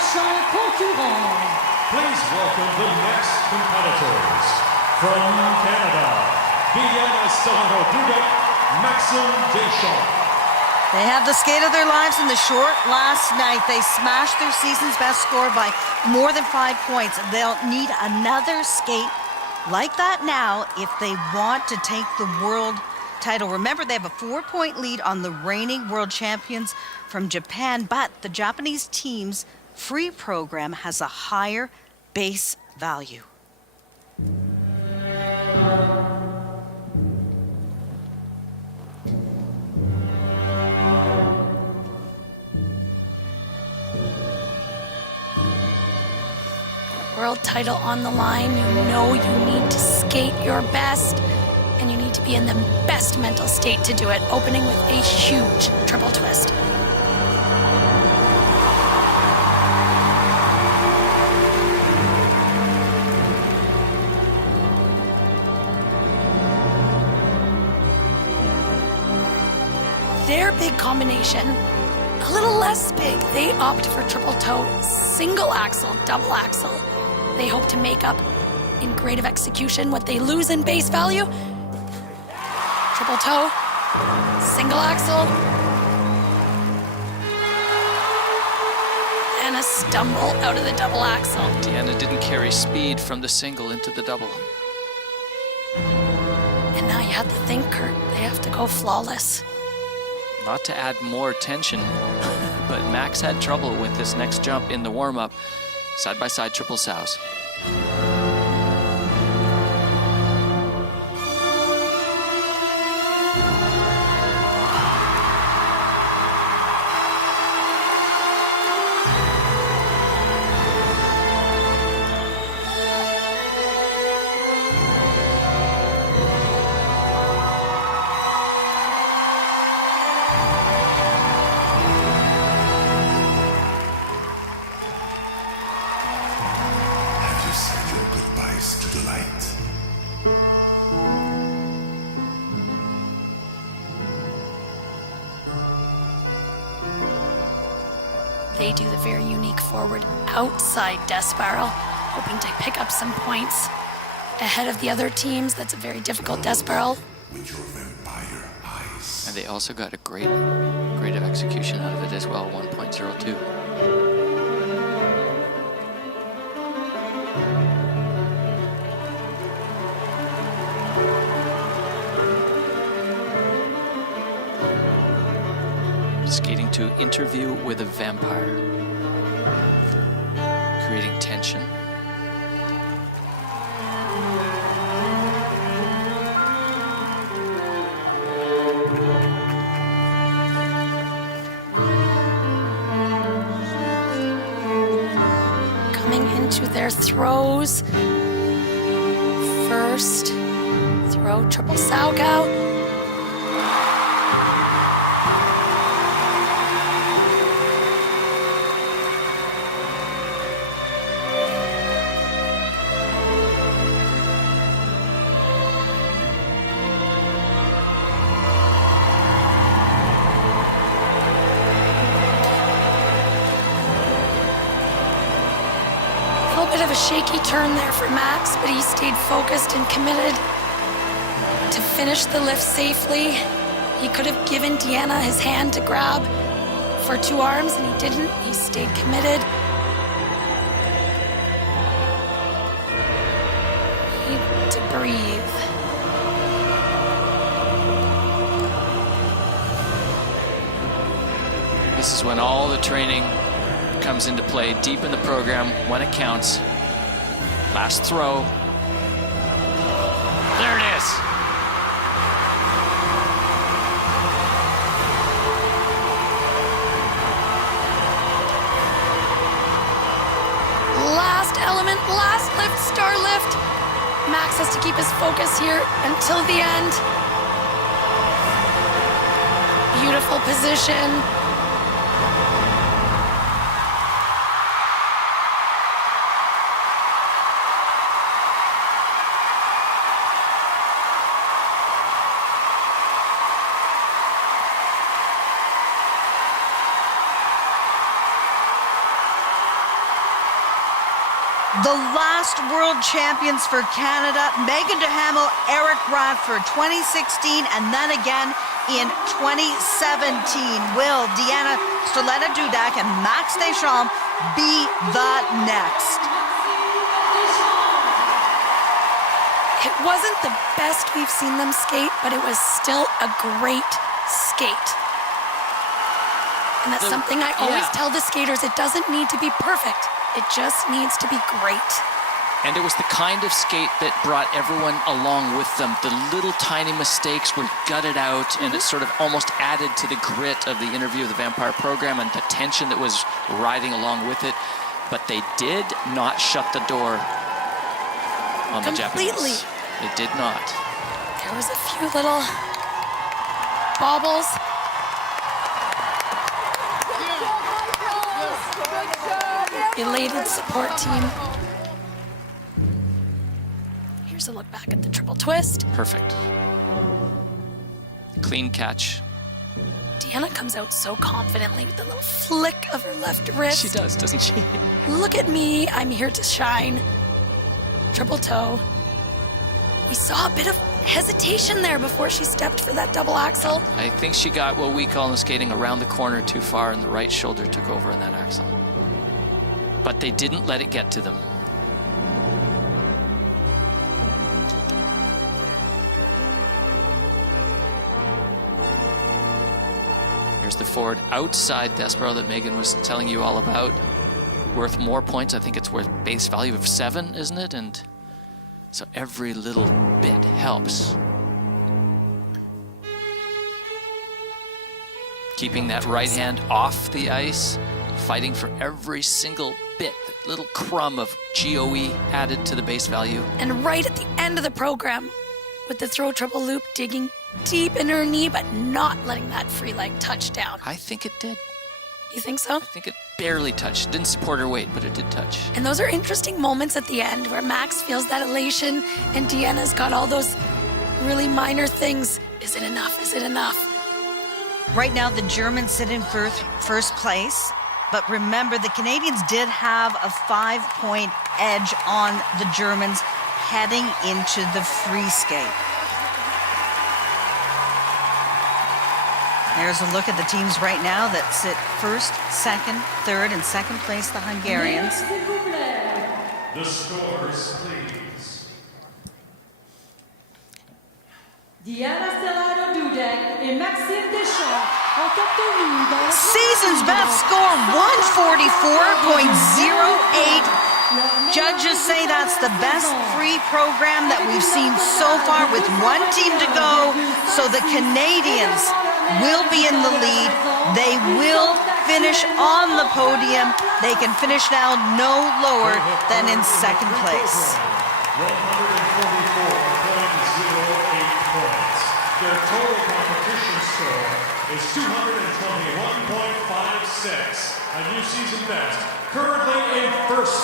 prochains concurrents. Please welcome the next competitors. From Canada, Deanna Stellato-Dudek, Maxime Deschamps. They had the skate of their lives in the short last night. They smashed their season's best score by more than 5 points. They'll need another skate like that now if they want to take the world title. Remember, they have a 4-point lead on the reigning world champions from Japan, but the Japanese team's free program has a higher base value. World title on the line, you know you need to skate your best, and you need to be in the best mental state to do it, opening with a huge triple twist. Their big combination, a little less big. They opt for triple toe, single axle, double axle. They hope to make up in creative execution what they lose in base value. Triple toe, single axle, and a stumble out of the double axle. Deanna didn't carry speed from the single into the double. And now you have to think, Kurt, they have to go flawless. Not to add more tension, but Max had trouble with this next jump in the warm-up. Side-by-side triple sows. They do the very unique forward outside death spiral, hoping to pick up some points ahead of the other teams. That's a very difficult death spiral. With your vampire eyes. And they also got a great execution out of it as well, 1.02. Skating to interview with a vampire. Creating tension. Coming into their throws. First throw, triple Saukow. Bit of a shaky turn there for Max, but he stayed focused and committed to finish the lift safely. He could have given Deanna his hand to grab for 2 arms, and he didn't. He stayed committed. Need to breathe. This is when all the training comes into play, deep in the program, when it counts. Last throw. There it is. Last element, last lift, star lift. Max has to keep his focus here until the end. Beautiful position. The last world champions for Canada, Meagan Duhamel, Eric Bradford, 2016, and then again in 2017. Will Deanna, Stellato-Dudek, and Max Deschamps be the next? It wasn't the best we've seen them skate, but it was still a great skate. And that's something I always tell the skaters. It doesn't need to be perfect. It just needs to be great. And it was the kind of skate that brought everyone along with them. The little tiny mistakes were gutted out, and it sort of almost added to the grit of the interview of the Vampire program and the tension that was riding along with it. But they did not shut the door on the Japanese. Completely. They did not. There was a few little bobbles. Elated support team. Here's a look back at the triple twist. Perfect. Clean catch. Deanna comes out so confidently with the little flick of her left wrist. She does, doesn't she? Look at me, I'm here to shine. Triple toe. We saw a bit of hesitation there before she stepped for that double axel. I think she got what we call in skating around the corner too far, and the right shoulder took over in that axel. But they didn't let it get to them. Here's the forward outside Despero that Meagan was telling you all about. Worth more points. I think it's worth base value of 7, isn't it? And so every little bit helps. Keeping that right hand off the ice, fighting for every single bit, that little crumb of GOE added to the base value. And right at the end of the program, with the throw triple loop, digging deep in her knee, but not letting that free leg touch down. I think it did. You think so? I think it barely touched. It didn't support her weight, but it did touch. And those are interesting moments at the end where Max feels that elation and Deanna's got all those really minor things. Is it enough? Is it enough? Right now, the Germans sit in first place. But remember, the Canadians did have a 5-point edge on the Germans heading into the free skate. There's a look at the teams right now that sit first, second, third, and second place, the Hungarians. The scores, please. Deanna Stellato-Dudek et Maxime Deschamps ont obtenu dans le Season's best score, 144.08. Judges say that's the best free program that we've seen so far with one team to go. So the Canadians will be in the lead. They will finish on the podium. They can finish now no lower than in second place. 144.08 points. Their total competition score is 221.56, a new season best, currently in first.